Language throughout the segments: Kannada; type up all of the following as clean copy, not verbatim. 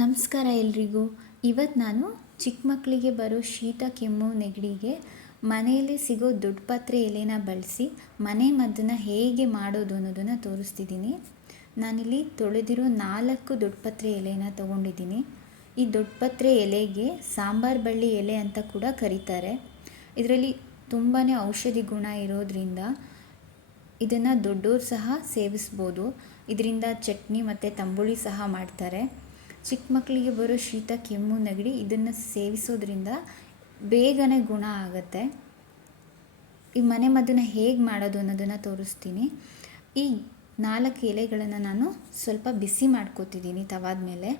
ನಮಸ್ಕಾರ ಎಲ್ರಿಗೂ. ಇವತ್ತು ನಾನು ಚಿಕ್ಕ ಮಕ್ಕಳಿಗೆ ಬರೋ ಶೀತ ಕೆಮ್ಮು ನೆಗಡಿಗೆ ಮನೆಯಲ್ಲಿ ಸಿಗೋ ದೊಡ್ಡಪತ್ರೆ ಎಲೆನ ಬಳಸಿ ಮನೆ ಮದ್ದನ್ನು ಹೇಗೆ ಮಾಡೋದು ಅನ್ನೋದನ್ನು ತೋರಿಸ್ತಿದ್ದೀನಿ. ನಾನಿಲ್ಲಿ ತೊಳೆದಿರೋ 4 ದೊಡ್ಡಪತ್ರೆ ಎಲೆನ ತೊಗೊಂಡಿದ್ದೀನಿ. ಈ ದೊಡ್ಡಪತ್ರೆ ಎಲೆಗೆ ಸಾಂಬಾರು ಬಳ್ಳಿ ಎಲೆ ಅಂತ ಕೂಡ ಕರೀತಾರೆ. ಇದರಲ್ಲಿ ತುಂಬಾ ಔಷಧಿ ಗುಣ ಇರೋದ್ರಿಂದ ಇದನ್ನು ದೊಡ್ಡೋರು ಸಹ ಸೇವಿಸ್ಬೋದು. ಇದರಿಂದ ಚಟ್ನಿ ಮತ್ತು ತಂಬುಳಿ ಸಹ ಮಾಡ್ತಾರೆ. ಚಿಕ್ಕ ಮಕ್ಕಳಿಗೆ ಬರೋ ಶೀತ ಕೆಮ್ಮು ನೆಗಡಿ ಇದನ್ನು ಸೇವಿಸೋದ್ರಿಂದ ಬೇಗನೆ ಗುಣ ಆಗುತ್ತೆ. ಈ ಮನೆ ಮದ್ದನ್ನು ಹೇಗೆ ಮಾಡೋದು ಅನ್ನೋದನ್ನು ತೋರಿಸ್ತೀನಿ. ಈ 4 ಎಲೆಗಳನ್ನು ನಾನು ಸ್ವಲ್ಪ ಬಿಸಿ ಮಾಡ್ಕೋತಿದ್ದೀನಿ ತವಾದ ಮೇಲೆ.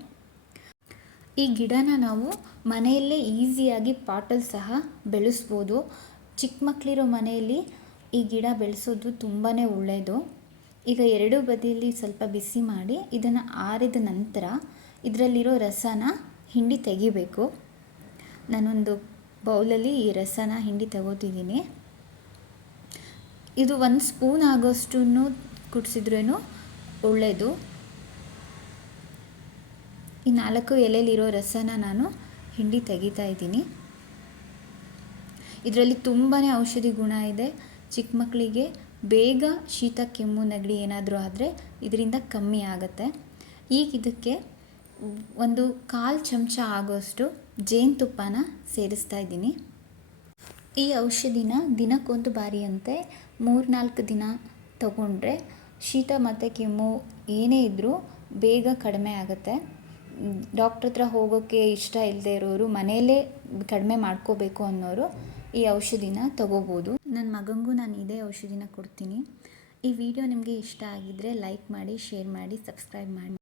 ಈ ಗಿಡನ ನಾವು ಮನೆಯಲ್ಲೇ ಈಸಿಯಾಗಿ ಪಾಟಲ್ಲಿ ಸಹ ಬೆಳೆಸ್ಬೋದು. ಚಿಕ್ಕ ಮಕ್ಕಳಿರೋ ಮನೆಯಲ್ಲಿ ಈ ಗಿಡ ಬೆಳೆಸೋದು ತುಂಬಾ ಒಳ್ಳೆಯದು. ಈಗ ಎರಡೂ ಬದಿಯಲ್ಲಿ ಸ್ವಲ್ಪ ಬಿಸಿ ಮಾಡಿ ಇದನ್ನು ಆರಿದ ನಂತರ ಇದರಲ್ಲಿರೋ ರಸನ ಹಿಂಡಿ ತೆಗಿಬೇಕು. ನಾನೊಂದು ಬೌಲಲ್ಲಿ ಈ ರಸನ ಹಿಂಡಿ ತಗೋತಿದ್ದೀನಿ. ಇದು 1 ಸ್ಪೂನ್ ಆಗೋಷ್ಟು ಕುಡಿಸಿದ್ರೂ ಒಳ್ಳೆಯದು. ಈ 4 ಎಲೆಯಲ್ಲಿರೋ ರಸನ ನಾನು ಹಿಂಡಿ ತೆಗಿತಾ ಇದ್ದೀನಿ. ಇದರಲ್ಲಿ ತುಂಬಾ ಔಷಧಿ ಗುಣ ಇದೆ. ಚಿಕ್ಕ ಮಕ್ಕಳಿಗೆ ಬೇಗ ಶೀತ ಕೆಮ್ಮು ನೆಗಡಿ ಏನಾದರೂ ಆದರೆ ಇದರಿಂದ ಕಮ್ಮಿ ಆಗುತ್ತೆ. ಈಗ ಇದಕ್ಕೆ 1/4 ಚಮಚ ಆಗೋಷ್ಟು ಜೇನುತುಪ್ಪನ ಸೇರಿಸ್ತಾ ಇದ್ದೀನಿ. ಈ ಔಷಧಿನ ದಿನಕ್ಕೊಂದು ಬಾರಿಯಂತೆ 3-4 ದಿನ ತಗೊಂಡ್ರೆ ಶೀತ ಮತ್ತು ಕೆಮ್ಮು ಏನೇ ಇದ್ದರೂ ಬೇಗ ಕಡಿಮೆ ಆಗುತ್ತೆ. ಡಾಕ್ಟ್ರ್ ಹತ್ರ ಹೋಗೋಕ್ಕೆ ಇಷ್ಟ ಇಲ್ಲದೆ ಇರೋರು, ಮನೆಯಲ್ಲೇ ಕಡಿಮೆ ಮಾಡ್ಕೋಬೇಕು ಅನ್ನೋರು ಈ ಔಷಧಿನ ತಗೋಬೋದು. ನನ್ನ ಮಗನಿಗೂ ನಾನು ಇದೇ ಔಷಧಿನ ಕೊಡ್ತೀನಿ. ಈ ವಿಡಿಯೋ ನಿಮಗೆ ಇಷ್ಟ ಆಗಿದ್ದರೆ ಲೈಕ್ ಮಾಡಿ, ಶೇರ್ ಮಾಡಿ, ಸಬ್ಸ್ಕ್ರೈಬ್ ಮಾಡಿ.